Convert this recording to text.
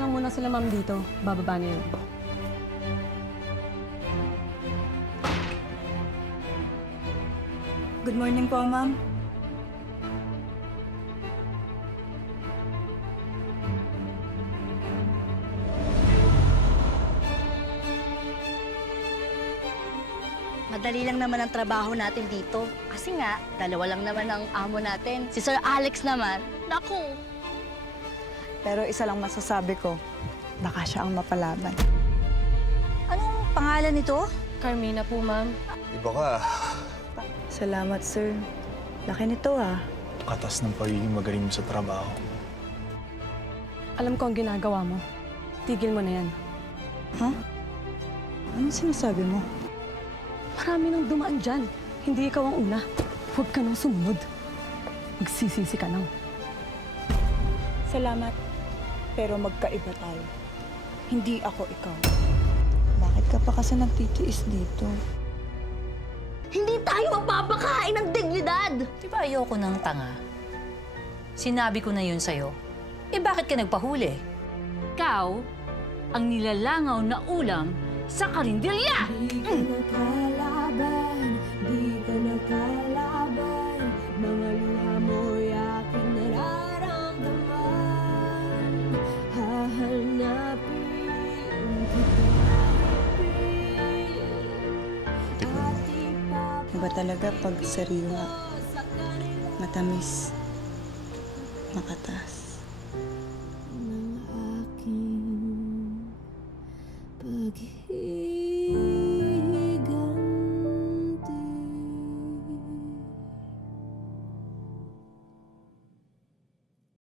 na lang muna sila ma'am dito. Bababa na yun. Good morning po, ma'am. Madali lang naman ang trabaho natin dito. Kasi nga, dalawa lang naman ang amo natin. Si Sir Alex naman, naku! Pero isa lang masasabi ko, baka siya ang mapalaban. Anong pangalan nito? Carmina po, ma'am. Iba ka. Salamat, sir. Laki nito, ah. Katas ng pagiging magaling mo sa trabaho. Alam ko ang ginagawa mo. Tigil mo na yan. Ha? Anong sinasabi mo? Marami nang dumaan dyan. Hindi ikaw ang una. Huwag ka nang sumunod. Magsisisi ka lang. Salamat. Pero magkaiba tayo. Hindi ako ikaw. Bakit ka pa kasi nagtitiis dito? Hindi tayo mapapakain ng dignidad! Di ba ayoko ng tanga? Sinabi ko na yun sa'yo. Eh bakit ka nagpahuli? Ikaw ang nilalangaw na ulam sa karinderya! Di ka nakalaban, di ka nakalaban. Mga luha mo'y aking nararamdaman. Hahanapin kita. Iba talaga pag sariwa, matamis, makatas.